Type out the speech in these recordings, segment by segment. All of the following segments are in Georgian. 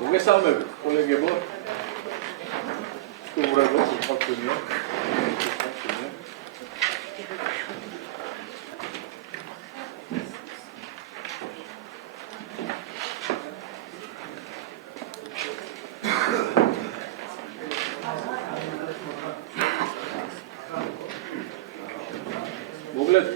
მოგესალმებით, კოლეგებო. სტუმრებო, ხალხურია. მოგლეთ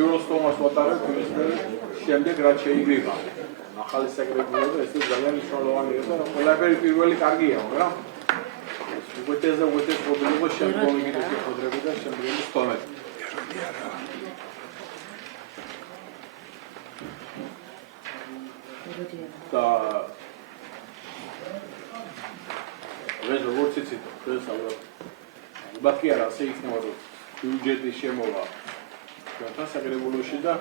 ევროსტომას ვატარებ იმის შემდეგ რაც შეიძლება. ახალი საკრებულო და ეს ძალიან მნიშვნელოვანია და ყველაფერი პირველი კარგია, მაგრამ უგეთეს პრობლემა შემდგომი შეხვედრები და შემდგომი სტომები. და ეს როგორც იცით, ეს ალბათ კი არა, ასე იქნება რომ ბიუჯეტის შემოვა ჩვენთან საკრებულოში და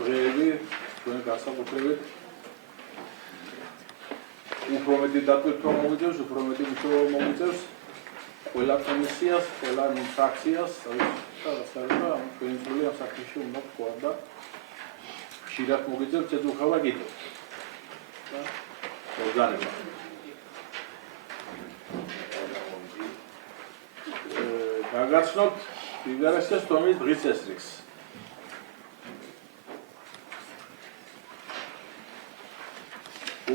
დღეები ჩვენ განსაკუთრებით უფრო მეტი დატვირთვა მოგვიწევს, უფრო მეტი მუშაობა მოგვიწევს ყველა კომისიას, ყველა ფრაქციას, და ჩვენი წვლილი ამ საქმეში უნდა თქვა და ხშირად მოგვიწევს ეძუხება კიდევ. და მოგზაურობა. გაგაცნობთ იგარესის თომის დღის წესრიგს.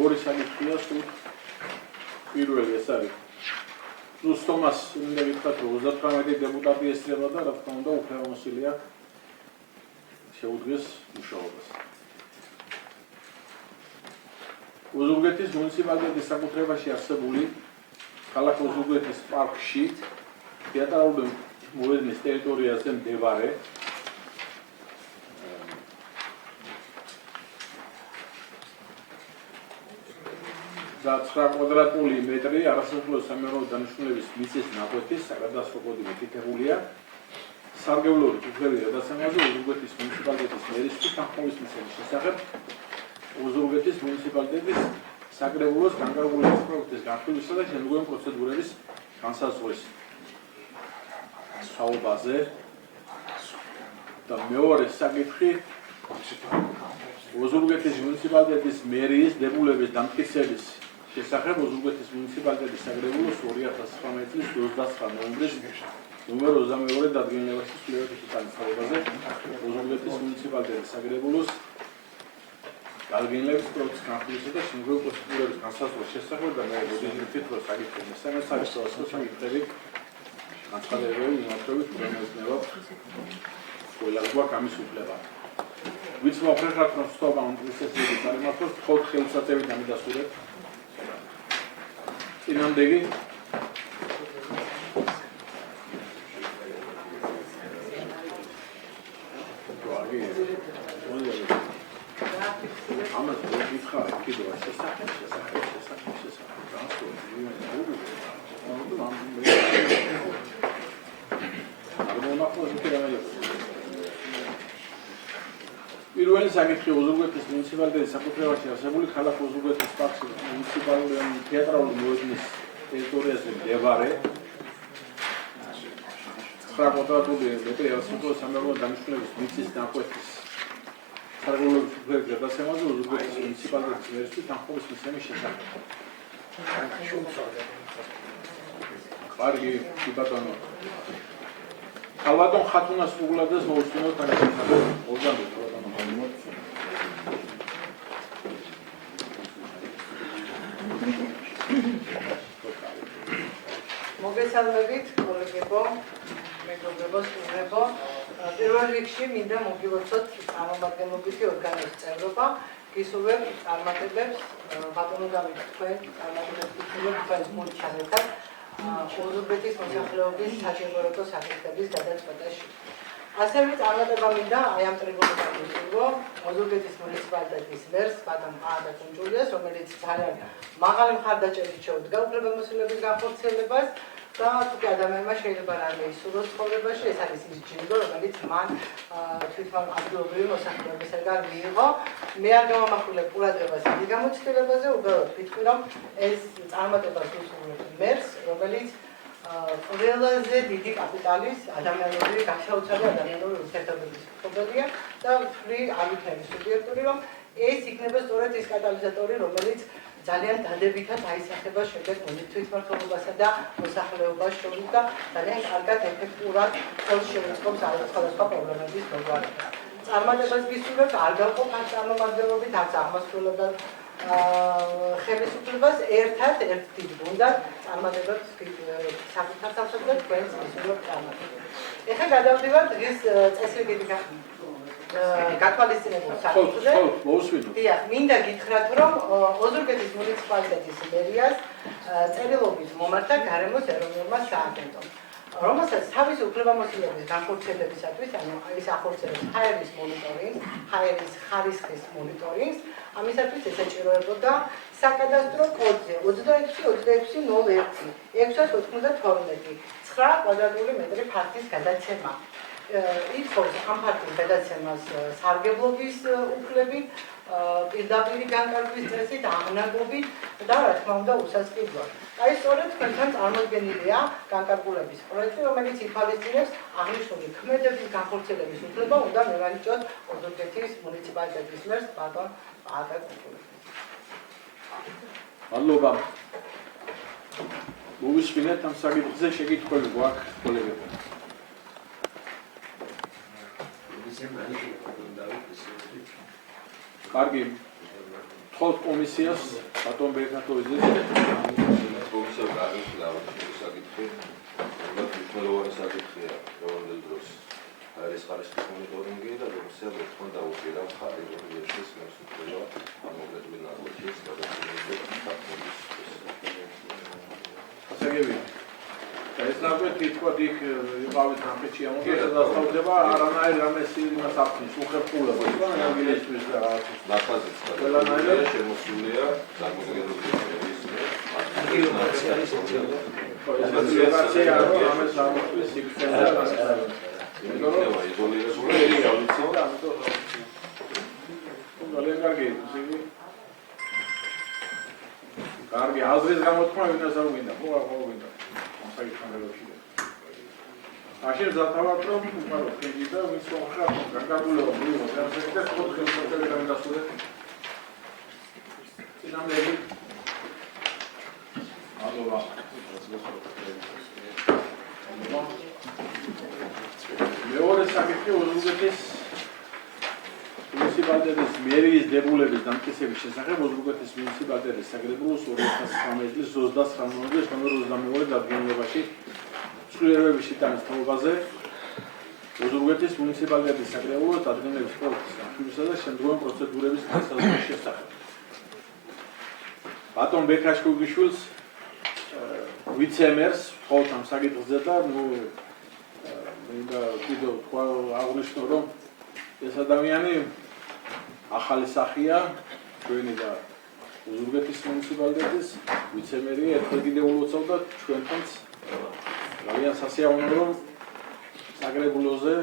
ორი საკითხია სულ პირველი ეს არის. ზუსტომას უნდა ვიტყვათ რომ 38 დეპუტატი ესწრება და რა თქმა უნდა უფლებამოსილია შეუდგეს მუშაობას. ოზურგეთის მუნიციპალიტეტის საკუთრებაში არსებული ქალაქ ოზურგეთის პარკში თეატრალური მოედნის ტერიტორიაზე მდებარე და 9 კვადრატული მეტრი არასრულო სამეურნეო დანიშნულების მიწის ნაკვეთის საკადასტრო კოდი მითითებულია სარგებლობის უფლების გადაცემაზე ოზურგეთის მუნიციპალიტეტის მერისთვის თანხმობის მისცემის შესახებ ოზურგეთის მუნიციპალიტეტის საკრებულოს განკარგული პროექტის განხილვისა და შემდგომი პროცედურების განსაზღვრის საუბაზე და მეორე საკითხი ოზურგეთის მუნიციპალიტეტის მერიის დებულების დამტკიცების შესახებ ოზურგეთის მუნიციპალიტეტის საკრებულოს 2019 წლის 29 ნოემბრის ნომერ 22 დადგენილებას ცვლილებების განსაზღვრაზე ოზურგეთის მუნიციპალიტეტის საკრებულოს დადგენილების პროცესის განხილვისა და შემდგომი პროცედურების განსაზღვრის შესახებ და მე ვთქვით საკითხი მესამე საკითხი საკითხები განსხვავებული მიმართულებით უზრუნველდება ყველა გვაქვს ამის უფლება. ვიც მოხერხებთ რომ სტობა უნივერსიტეტის წარმართოს ხოთ ხელსაწევით ამიდასტურებ. წინამდეგი ამას ვიქხა კიდევ შესახებ. პირველი საკითხი ოზურგეთის მუნიციპალიტეტის საკუთრებაში არსებული ქალაქ ოზურგეთის პარკში მუნიციპალური თეატრალური მოედნის ტერიტორიაზე მდებარე 9 კვადრატული მეტრი არასრულო სამეურნეო დანიშნულების მიწის ნაკვეთის სარგებლობის უფლების გადაცემაზე ოზურგეთის მუნიციპალიტეტის მერისთვის თანხმობის მისცემის შესახებ. კარგი, ბატონო. ალბათ ხათუნას უგულადეს მოუსმინოთ თანხმობა. მოგესალმებით, კოლეგებო, მეგობრებო, სტუმრებო. პირველ რიგში მინდა მოგილოცოთ წარმომადგენლობითი ორგანოს წევრობა. გისურვებ წარმატებებს, ბატონო დავით, თქვენ წარმატებებს გისურვებთ თქვენ გუნდ ჩანერთად ოზურგეთის მოსახლეობის საჭიროებო საკითხების გადაწყვეტაში. ასევე წარმატება მინდა აი ამ ტრიბუნიდან გისურვო ოზურგეთის მუნიციპალიტეტის მერს ბატონ აადა კუნჭულიას, რომელიც ძალიან მაღალი მხარდაჭერით შეუდგა უფლებამოსილების განხორციელებას და თუკი ადამიანმა შეიძლება რამე ისურვოს ცხოვრებაში, ეს არის ის ჯილდო, რომელიც მან თვითონ ადგილობრივი მოსახლეობისგან მიიღო. მე არ გამომახვილებ ყურადღებას ამ გამოცდილებაზე, უბრალოდ ვიტყვი, რომ ეს წარმატებას უსურვებს მერს, რომელიც ყველაზე დიდი კაპიტალის ადამიანური გაშაუცებელი ადამიანური ურთიერთობების მფლობელია და ვთვლი ამით არის სუბიექტური, რომ ეს იქნება სწორედ ის კატალიზატორი, რომელიც ძალიან დადებითად აისახება შემდეგ თვითმმართველობასა და მოსახლეობას შორის და ძალიან კარგად ეფექტურად ხელს შეუწყობს სხვადასხვა პრობლემების მოგვარებას. წარმატებას გისურვებთ, არ გავყოფთ წარმომადგენლობით, არც აღმასრულებელ ხელისუფლებას ერთ დიდ გუნდად წარმატებას საკუთარ თავსა და თქვენს გისურვებთ წარმატებას. ეხლა გადავდივართ დღის წესრიგით გათვალისწინებულ საკითხზე. დიახ, მინდა გითხრათ, რომ ოზურგეთის მუნიციპალიტეტის მერიას წერილობით მომართა გარემოს ეროვნულმა სააგენტომ, რომელსაც თავისი უფლებამოსილების განხორციელებისათვის, ანუ ის ახორციელებს ჰაერის მონიტორინგს, ჰაერის ხარისხის მონიტორინგს, ამისათვის ესაჭიროებოდა საკადასტრო კოდზე 26.06.01 9 კვადრატული მეტრი ფართის გადაცემა. ითხოვს ამ ფართის გადაცემას სარგებლობის უფლებით, პირდაპირი განკარგვის წესით, აღნაგობით და რა თქმა უნდა უსასყიდლოდ. აი სწორედ თქვენთან წარმოდგენილია განკარგულების პროექტი, რომელიც ითვალისწინებს აღნიშნული ქმედების განხორციელების უფლება უნდა მევანიჭოთ ოზურგეთის მუნიციპალიტეტის მერს ბატონ პაატარ კუკურიძეს. მადლობა. მოვისმინეთ ამ საკითხზე შეკითხვები გვაქვს კოლეგებთან. კარგი. ვთხოვთ კომისიას ბატონ ბერნატოვიძეს. კომისია კარგი საკითხი. მნიშვნელოვანი საკითხია ყოველ დროს. არის ხარისხის მონიტორინგი და კომისია მოხდა დაუჭირა ხარი რეგულაციის მოსწრება ამოგრედული ნორმატივის გადაწყვეტილების ასაგები. ეს ნაკვეთი თითქოს იქ იყავით ნახეთში ამოდგება დასწავლდება არანაირ რამეს იმას აღწევს უხერხულება ის რა ინგლისურის და რაღაცის ნახაზიც ყველანაირად შემოსულია წარმოგვიდგენლობის ინფორმაცია რომ ამას ამოწვის იქნება კარგი აზრის გამოთქმა ვინას არ გვინდა ხო გვინდა საკითხამდე აშენ ზათავად რომ უყარო ხედი და ვის ხარ განკარგულება მივიღო განსაკუთრებით ხოთ ხელშეკრულება გამოსულეთ წინამდელი მადლობა მეორე საკითხი ოზურგეთის მუნიციპალიტეტის მერიის დებულების დამტკიცების შესახებ ოზურგეთის მუნიციპალიტეტის საკრებულოს 2019 წლის 29 ნოემბრის ნომერ 22 დადგენილობაში ცვლილებების შეტანის თაობაზე ოზურგეთის მუნიციპალიტეტის საკრებულოს დადგენილების პროცესის აღსრულისა და შემდგომი პროცედურების განსაზღვრის შესახებ. ბატონ ბექაშკუგიშვილს ვიცემერს ვთხოვთ ამ საკითხზე და მინდა კიდევ აღნიშნო რომ ეს ადამიანი ახალი სახია ჩვენი და ოზურგეთის მუნიციპალიტეტის ვიცემერია ერთხელ კიდევ ულოცავდა ჩვენთანაც ძალიან სასიამოვნო რომ საკრებულოზე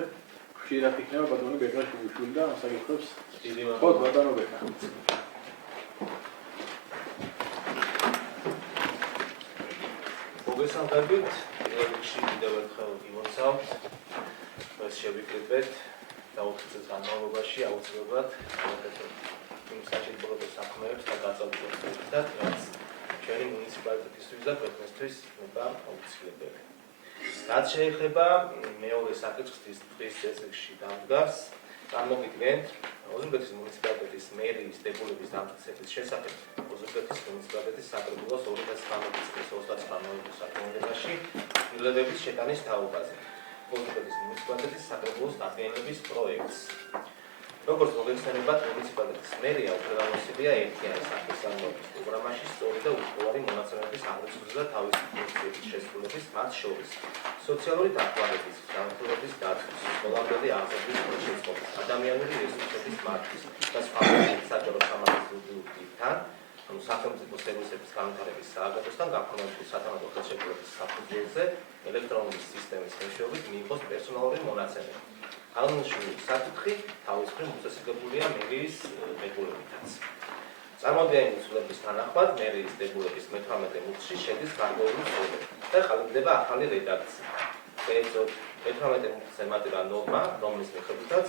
ხშირად იქნება ბატონი ბექაშკუგიშვილი და ამ საკითხებს ვთხოვთ ბატონო ბექა. მოგესალმებით, რიგში კიდევ ერთხელ გიმოცავთ, ეს შევიკრიბეთ დაუხსნით განმავლობაში აუცილებლად იმ საჭიროებებს საქმეებს და გაწევებებს და რაც ჩვენი მუნიციპალიტეტისთვის და ქვეყნისთვის უნდა აუცილებელი. რაც შეეხება მეორე საკითხის დღის წესრიგში დამდგარს, წარმოგიდგენთ ოზურგეთის მუნიციპალიტეტის მერიის დებულების დამტკიცების შესახებ ოზურგეთის მუნიციპალიტეტის საკრებულოს 2019 წლის 29 ნოემბრის საკრებულოში ცვლილებების შეტანის თაობაზე. ოზურგეთის მუნიციპალიტეტის საკრებულოს დადგენილების პროექტს. როგორც მოგეხსენებათ, მუნიციპალიტეტის მერია უფლებამოსილია ერთიანი სახელმწიფოს პროგრამაში სწორი და უშუალო მონაცემების აღრიცხვისა და თავისი ფუნქციების შესრულების მათ შორის სოციალური დახმარების, განათლების დაცვის, სკოლამდელი აღზრდის შეწყობის, ადამიანური რესურსების მართვის და სხვა საჯარო სამართლებრივთან, ანუ სახელმწიფო სერვისების განვითარების სააგენტოსთან გაფორმებული სათანადო ხელშეკრულების საფუძველზე ელექტრონული სისტემის მეშვეობით მიიღოს პერსონალური მონაცემები. აღნიშნული საკითხი თავის მხრივ მოწესრიგებულია მერიის დებულებითაც. წარმოდგენილი ცვლილების თანახმად მერიის დებულების მე-18 მუხლში შედის გარკვეული ცვლილება და ყალიბდება ახალი რედაქცია. ეს მე-18 მუხლს ემატება ნორმა, რომლის მიხედვითაც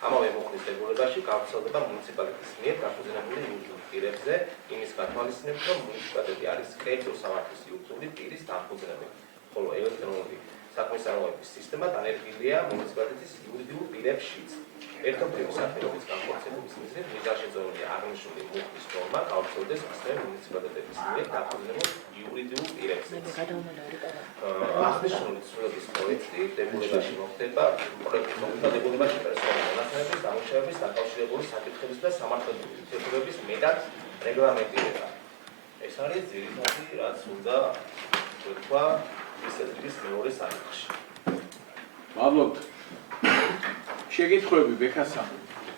ამავე მოხდის დებულებაში გავრცელდება მუნიციპალიტეტის მიერ გაფუძნებული იურიდიულ პირებზე იმის გათვალისწინებით, რომ მუნიციპალიტეტი არის კრედიტულ სამართლის იურიდიული პირის დამფუძნებელი, ხოლო ელექტრონული საქმესწავლების სისტემა დანერგილია მუნიციპალიტეტის იურიდიულ პირებშიც. ერთობლივი საქმიანობის განხორციელების მიზნით მიზანშეწონილი აღნიშნული მუხტის ფორმა გავრცელდეს ასევე მუნიციპალიტეტების მიერ დაფუძნებულ იურიდიულ პირებზე. აღნიშნული ცვლილების პროექტი დებულებაში მოხდება დებულებაში პერსონალის მონაცემების დამუშავების დაკავშირებული საკითხების და სამართლებრივი ურთიერთობების მეტად რეგლამენტირება. ეს არის ძირითადი, რაც უნდა თქვა ისეთის მეორე საკითხში. მადლობთ. შეგითხვები ბექასა,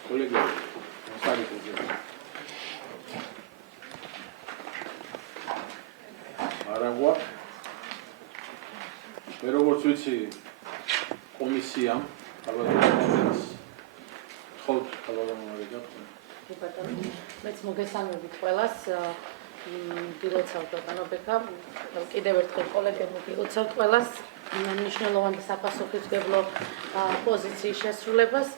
კოლეგები, მოსაგებია. არა გვაქვს. მე როგორც ვიცი, კომისიამ ალბათ ხოლმე ხალხმოერგა. მეც მოგესალმებით ყველას. გილოცავთ ბატონო ბექა, კიდევ ერთხელ კოლეგებო გილოცავთ ყველას მნიშვნელოვანი საპასუხისმგებლო პოზიციის შესრულებას.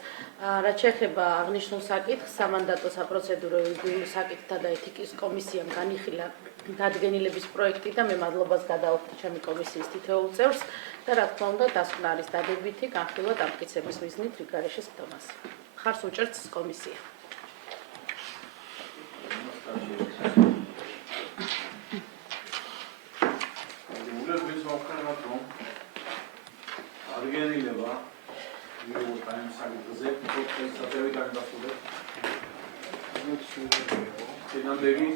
რაც შეეხება აღნიშნულ საკითხს, სამანდატო საპროცედურო იურიდიული საკითხთა და ეთიკის კომისიამ განიხილა დადგენილების პროექტი და მე მადლობას გადაუხდი ჩემი კომისიის თითოეულ წევრს და რა თქმა უნდა დასკვნა არის დადებითი განხილვა დამტკიცების მიზნით რიგარეშის ხდომას. ხარს უჭერს კომისია. აღგენილება იურიდიულ საკითხზე პროცესები განსხვავდება. წინანდები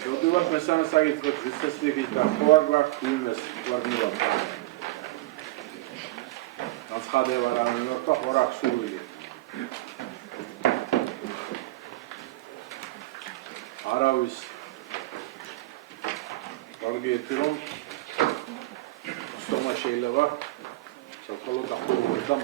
Dobivak mesame sakითხი ზუსტად და ხო არ გვაქვს იმეს გვარდნილა. აცხადება რამე და ხო რა ხსული. არავის ვარგეთი რომ სტომა შეიძლება საქართველოს დაახლოებით და